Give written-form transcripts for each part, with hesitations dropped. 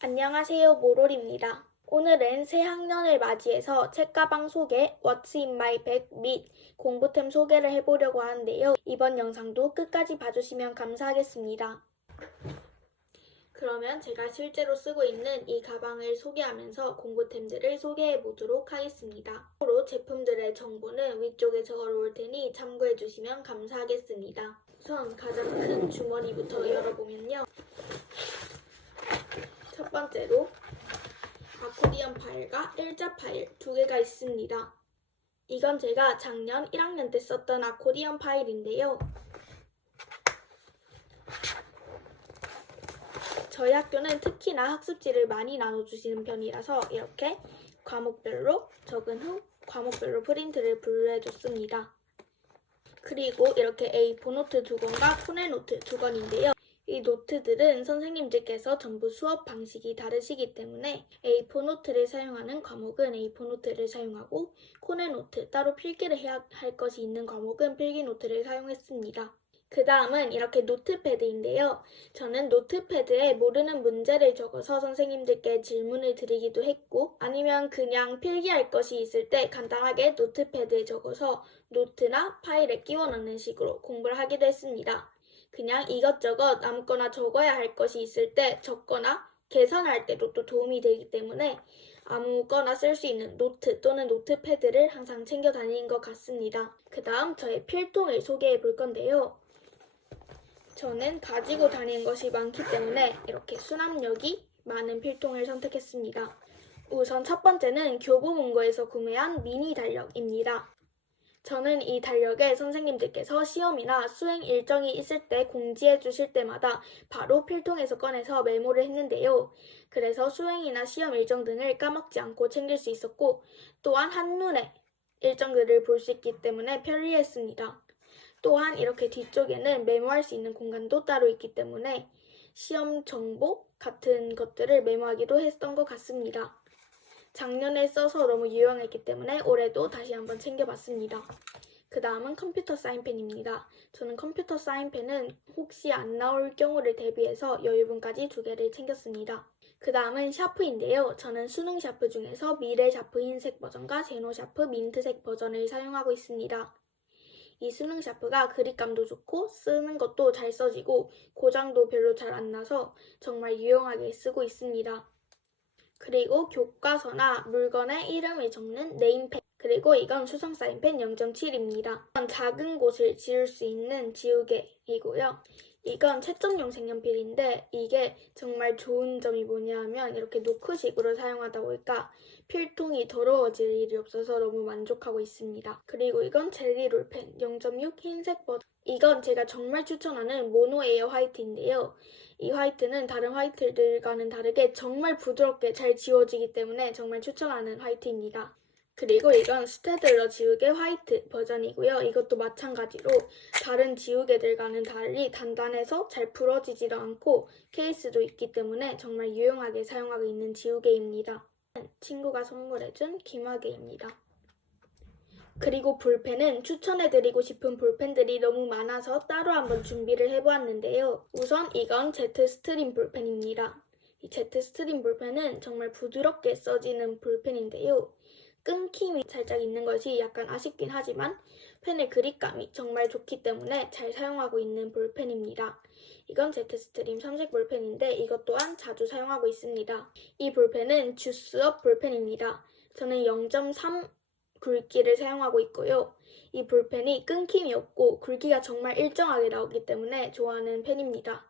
안녕하세요, 모롤입니다. 오늘은 새 학년을 맞이해서 책가방 소개, What's in my bag 및 공부템 소개를 해보려고 하는데요. 이번 영상도 끝까지 봐주시면 감사하겠습니다. 그러면 제가 실제로 쓰고 있는 이 가방을 소개하면서 공부템들을 소개해 보도록 하겠습니다. 참고로 제품들의 정보는 위쪽에 적어놓을 테니 참고해 주시면 감사하겠습니다. 우선 가장 큰 주머니부터 열어보면요. 첫 번째로 아코디언 파일과 일자 파일 두 개가 있습니다. 이건 제가 작년 1학년 때 썼던 아코디언 파일인데요. 저희 학교는 특히나 학습지를 많이 나눠주시는 편이라서 이렇게 과목별로 적은 후 과목별로 프린트를 분류해줬습니다. 그리고 이렇게 A4 노트 2권과 코넬 노트 2권인데요. 이 노트들은 선생님들께서 전부 수업 방식이 다르시기 때문에 A4 노트를 사용하는 과목은 A4 노트를 사용하고 코넬 노트, 따로 필기를 해야 할 것이 있는 과목은 필기 노트를 사용했습니다. 그 다음은 이렇게 노트패드인데요. 저는 노트패드에 모르는 문제를 적어서 선생님들께 질문을 드리기도 했고 아니면 그냥 필기할 것이 있을 때 간단하게 노트패드에 적어서 노트나 파일에 끼워 넣는 식으로 공부를 하기도 했습니다. 그냥 이것저것 아무거나 적어야 할 것이 있을 때 적거나 계산할 때도 또 도움이 되기 때문에 아무거나 쓸 수 있는 노트 또는 노트패드를 항상 챙겨 다니는 것 같습니다. 그 다음 저의 필통을 소개해 볼 건데요. 저는 가지고 다니는 것이 많기 때문에 이렇게 수납력이 많은 필통을 선택했습니다. 우선 첫 번째는 교보문고에서 구매한 미니 달력입니다. 저는 이 달력에 선생님들께서 시험이나 수행 일정이 있을 때 공지해 주실 때마다 바로 필통에서 꺼내서 메모를 했는데요. 그래서 수행이나 시험 일정 등을 까먹지 않고 챙길 수 있었고 또한 한눈에 일정들을 볼 수 있기 때문에 편리했습니다. 또한 이렇게 뒤쪽에는 메모할 수 있는 공간도 따로 있기 때문에 시험 정보 같은 것들을 메모하기도 했던 것 같습니다. 작년에 써서 너무 유용했기 때문에 올해도 다시 한번 챙겨봤습니다. 그 다음은 컴퓨터 사인펜입니다. 저는 컴퓨터 사인펜은 혹시 안 나올 경우를 대비해서 여유분까지 두 개를 챙겼습니다. 그 다음은 샤프인데요. 저는 수능 샤프 중에서 미래 샤프 흰색 버전과 제노 샤프 민트색 버전을 사용하고 있습니다. 이 수능 샤프가 그립감도 좋고 쓰는 것도 잘 써지고 고장도 별로 잘 안 나서 정말 유용하게 쓰고 있습니다. 그리고 교과서나 물건의 이름을 적는 네임펜, 그리고 이건 수성 사인펜 0.7입니다. 이건 작은 곳을 지울 수 있는 지우개이고요. 이건 채점용 색연필인데 이게 정말 좋은 점이 뭐냐면 이렇게 노크식으로 사용하다 보니까 필통이 더러워질 일이 없어서 너무 만족하고 있습니다. 그리고 이건 젤리 롤펜 0.6 흰색 버전. 이건 제가 정말 추천하는 모노 에어 화이트인데요. 이 화이트는 다른 화이트들과는 다르게 정말 부드럽게 잘 지워지기 때문에 정말 추천하는 화이트입니다. 그리고 이건 스테들러 지우개 화이트 버전이고요. 이것도 마찬가지로 다른 지우개들과는 달리 단단해서 잘 부러지지도 않고 케이스도 있기 때문에 정말 유용하게 사용하고 있는 지우개입니다. 친구가 선물해준 김화개입니다. 그리고 볼펜은 추천해드리고 싶은 볼펜들이 너무 많아서 따로 한번 준비를 해보았는데요. 우선 이건 제트 스트림 볼펜입니다. 이 제트 스트림 볼펜은 정말 부드럽게 써지는 볼펜인데요. 끊김이 살짝 있는 것이 약간 아쉽긴 하지만 펜의 그립감이 정말 좋기 때문에 잘 사용하고 있는 볼펜입니다. 이건 제트 스트림 삼색 볼펜인데 이것 또한 자주 사용하고 있습니다. 이 볼펜은 주스업 볼펜입니다. 저는 0.3 굵기를 사용하고 있고요. 이 볼펜이 끊김이 없고 굵기가 정말 일정하게 나오기 때문에 좋아하는 펜입니다.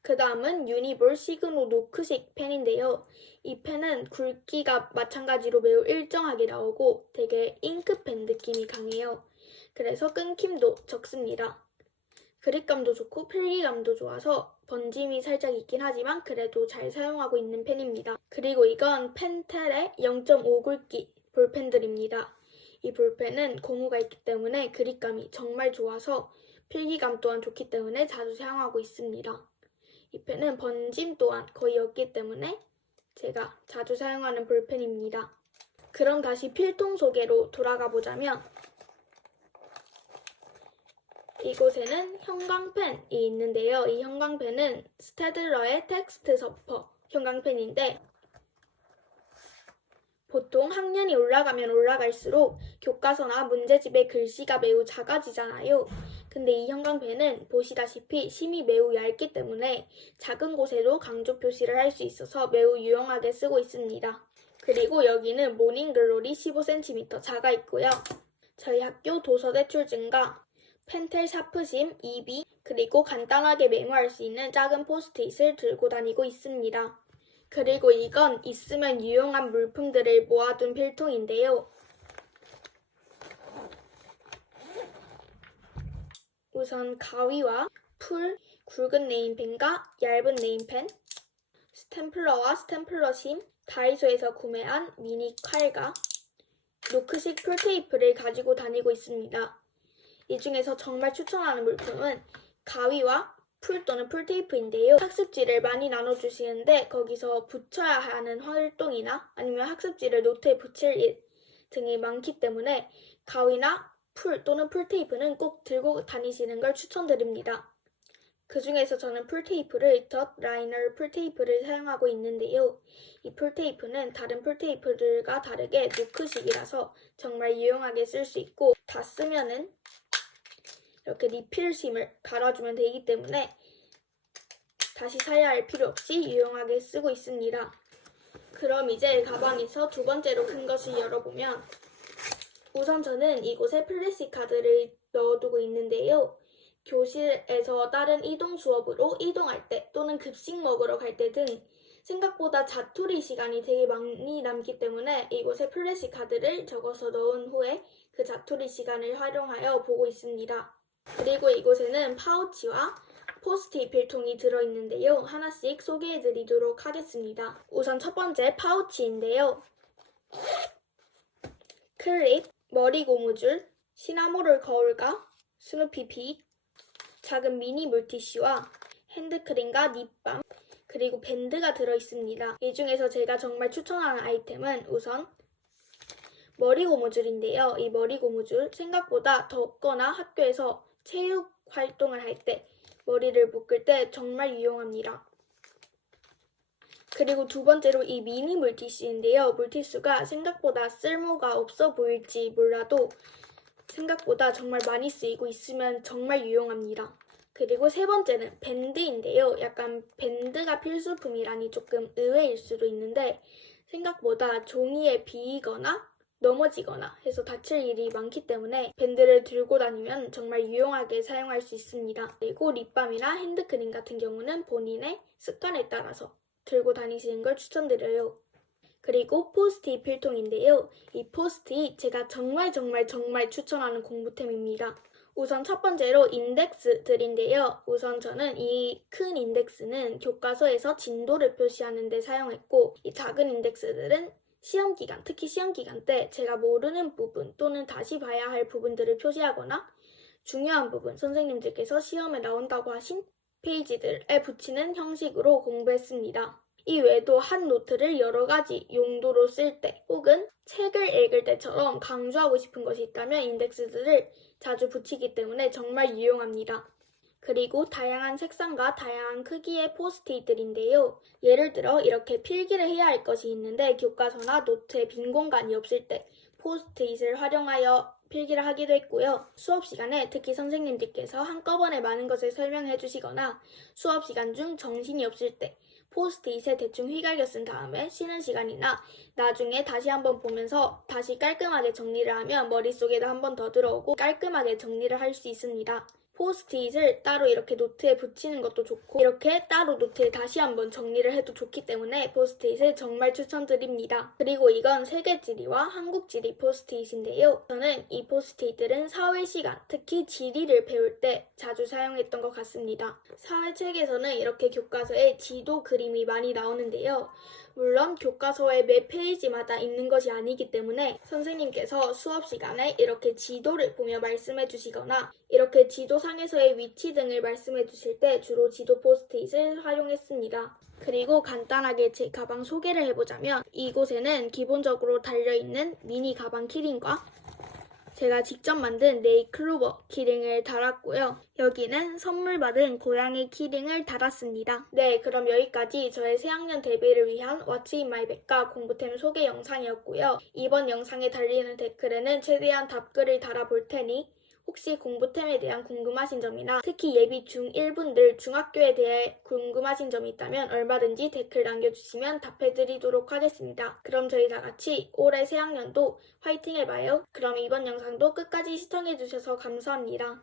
그 다음은 유니볼 시그노 노크식 펜인데요. 이 펜은 굵기가 마찬가지로 매우 일정하게 나오고 되게 잉크펜 느낌이 강해요. 그래서 끊김도 적습니다. 그립감도 좋고 필기감도 좋아서 번짐이 살짝 있긴 하지만 그래도 잘 사용하고 있는 펜입니다. 그리고 이건 펜텔의 0.5 굵기 볼펜들입니다. 이 볼펜은 고무가 있기 때문에 그립감이 정말 좋아서 필기감 또한 좋기 때문에 자주 사용하고 있습니다. 이 펜은 번짐 또한 거의 없기 때문에 제가 자주 사용하는 볼펜입니다. 그럼 다시 필통 소개로 돌아가 보자면 이곳에는 형광펜이 있는데요. 이 형광펜은 스테들러의 텍스트 서퍼 형광펜인데 보통 학년이 올라가면 올라갈수록 교과서나 문제집의 글씨가 매우 작아지잖아요. 근데 이 형광펜은 보시다시피 심이 매우 얇기 때문에 작은 곳에도 강조 표시를 할 수 있어서 매우 유용하게 쓰고 있습니다. 그리고 여기는 모닝글로리 15cm 자가 있고요. 저희 학교 도서 대출증과 펜텔 샤프심 2B 그리고 간단하게 메모할 수 있는 작은 포스트잇을 들고 다니고 있습니다. 그리고 이건 있으면 유용한 물품들을 모아둔 필통인데요. 우선 가위와 풀, 굵은 네임펜과 얇은 네임펜, 스탬플러와 스탬플러심, 다이소에서 구매한 미니 칼과 노크식 풀테이프를 가지고 다니고 있습니다. 이 중에서 정말 추천하는 물품은 가위와 풀 또는 풀테이프인데요. 학습지를 많이 나눠주시는데 거기서 붙여야 하는 활동이나 아니면 학습지를 노트에 붙일 일 등이 많기 때문에 가위나 풀 또는 풀테이프는 꼭 들고 다니시는 걸 추천드립니다. 그 중에서 저는 풀테이프를 덧 라이너 풀테이프를 사용하고 있는데요. 이 풀테이프는 다른 풀테이프들과 다르게 노크식이라서 정말 유용하게 쓸 수 있고 다 쓰면은 이렇게 리필심을 갈아주면 되기 때문에 다시 사야 할 필요 없이 유용하게 쓰고 있습니다. 그럼 이제 가방에서 두 번째로 큰 것을 열어보면 우선 저는 이곳에 플래시 카드를 넣어두고 있는데요. 교실에서 다른 이동 수업으로 이동할 때 또는 급식 먹으러 갈 때 등 생각보다 자투리 시간이 되게 많이 남기 때문에 이곳에 플래시 카드를 적어서 넣은 후에 그 자투리 시간을 활용하여 보고 있습니다. 그리고 이곳에는 파우치와 포스트잇 필통이 들어있는데요. 하나씩 소개해드리도록 하겠습니다. 우선 첫 번째 파우치인데요. 클립, 머리 고무줄, 시나모롤 거울과 스누피 빗, 작은 미니 물티슈와 핸드크림과 립밤, 그리고 밴드가 들어있습니다. 이 중에서 제가 정말 추천하는 아이템은 우선 머리 고무줄인데요. 이 머리 고무줄 생각보다 덥거나 학교에서 체육 활동을 할 때 머리를 묶을 때 정말 유용합니다. 그리고 두 번째로 이 미니 물티슈인데요. 물티슈가 생각보다 쓸모가 없어 보일지 몰라도 생각보다 정말 많이 쓰이고 있으면 정말 유용합니다. 그리고 세 번째는 밴드인데요. 약간 밴드가 필수품이라니 조금 의외일 수도 있는데 생각보다 종이에 비이거나 넘어지거나 해서 다칠 일이 많기 때문에 밴드를 들고 다니면 정말 유용하게 사용할 수 있습니다. 그리고 립밤이나 핸드크림 같은 경우는 본인의 습관에 따라서 들고 다니시는 걸 추천드려요. 그리고 포스트잇 필통인데요. 이 포스트잇 제가 정말 추천하는 공부템입니다. 우선 첫 번째로 인덱스들인데요. 우선 저는 이 큰 인덱스는 교과서에서 진도를 표시하는 데 사용했고 이 작은 인덱스들은 시험기간, 특히 시험기간 때 제가 모르는 부분 또는 다시 봐야 할 부분들을 표시하거나 중요한 부분, 선생님들께서 시험에 나온다고 하신 페이지들에 붙이는 형식으로 공부했습니다. 이 외에도 한 노트를 여러 가지 용도로 쓸 때 혹은 책을 읽을 때처럼 강조하고 싶은 것이 있다면 인덱스들을 자주 붙이기 때문에 정말 유용합니다. 그리고 다양한 색상과 다양한 크기의 포스트잇들인데요. 예를 들어 이렇게 필기를 해야 할 것이 있는데 교과서나 노트에 빈 공간이 없을 때 포스트잇을 활용하여 필기를 하기도 했고요. 수업 시간에 특히 선생님들께서 한꺼번에 많은 것을 설명해 주시거나 수업 시간 중 정신이 없을 때 포스트잇에 대충 휘갈겨 쓴 다음에 쉬는 시간이나 나중에 다시 한번 보면서 다시 깔끔하게 정리를 하면 머릿속에도 한 번 더 들어오고 깔끔하게 정리를 할 수 있습니다. 포스트잇을 따로 이렇게 노트에 붙이는 것도 좋고 이렇게 따로 노트에 다시 한번 정리를 해도 좋기 때문에 포스트잇을 정말 추천드립니다. 그리고 이건 세계지리와 한국지리 포스트잇인데요. 저는 이 포스트잇들은 사회시간, 특히 지리를 배울 때 자주 사용했던 것 같습니다. 사회책에서는 이렇게 교과서에 지도 그림이 많이 나오는데요. 물론 교과서의 매 페이지마다 있는 것이 아니기 때문에 선생님께서 수업 시간에 이렇게 지도를 보며 말씀해 주시거나 이렇게 지도상에서의 위치 등을 말씀해 주실 때 주로 지도 포스트잇을 활용했습니다. 그리고 간단하게 제 가방 소개를 해보자면 이곳에는 기본적으로 달려있는 미니 가방 키링과 제가 직접 만든 네이클로버 키링을 달았고요. 여기는 선물 받은 고양이 키링을 달았습니다. 네, 그럼 여기까지 저의 새학년 데뷔를 위한 What's in my bag과 공부템 소개 영상이었고요. 이번 영상에 달리는 댓글에는 최대한 답글을 달아볼 테니 혹시 공부템에 대한 궁금하신 점이나 특히 예비 중1분들 중학교에 대해 궁금하신 점이 있다면 얼마든지 댓글 남겨주시면 답해드리도록 하겠습니다. 그럼 저희 다 같이 올해 새학년도 화이팅 해봐요. 그럼 이번 영상도 끝까지 시청해주셔서 감사합니다.